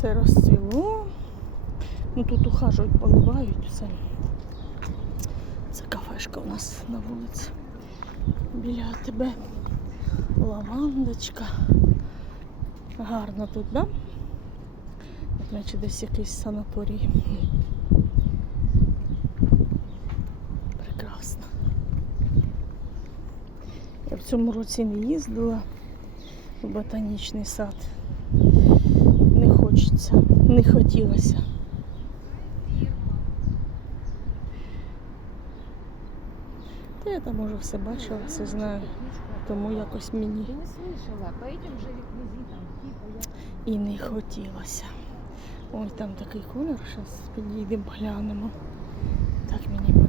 Все розцвіло. Ну тут ухажують, поливають все. Це кафешка у нас на вулиці. Біля тебе лавандочка. Гарно тут, да? Як наче десь якийсь санаторій. Прекрасно. Я в цьому році не їздила в ботанічний сад Не хочеться, не хотілося. Та я там уже все бачила, все знаю. Тому якось мені Ты не слышала, по этим же реквизитам, типа я... і не хотілося. Ой, там такий колір, зараз підійдемо, глянемо. Так мені подобається.